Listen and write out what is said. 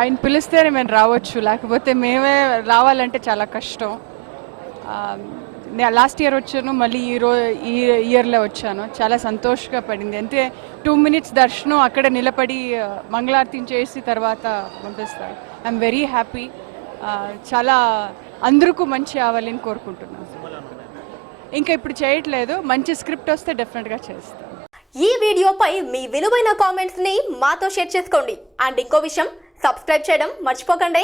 ఆయన పిలిస్తేనే మేము రావచ్చు, లేకపోతే మేమే రావాలంటే చాలా కష్టం. నేను లాస్ట్ ఇయర్ వచ్చాను, మళ్ళీ ఈ ఇయర్లో వచ్చాను. చాలా సంతోషంగా పడింది. అంటే 2 minutes దర్శనం అక్కడే నిలబడి మంగళారతిని చేసి తర్వాత పంపిస్తారు. I'm very happy. చాలా అందరికీ మంచి అవ్వాలని కోరుకుంటున్నాను. ఇంకా ఇప్పుడు చేయట్లేదు, మంచి స్క్రిప్ట్ వస్తే డెఫినెట్గా చేస్తాను. ఈ వీడియోపై మీ విలువైన కామెంట్స్ని మాతో షేర్ చేసుకోండి. అండ్ ఇంకో విషయం, సబ్స్క్రైబ్ చేయడం మర్చిపోకండి.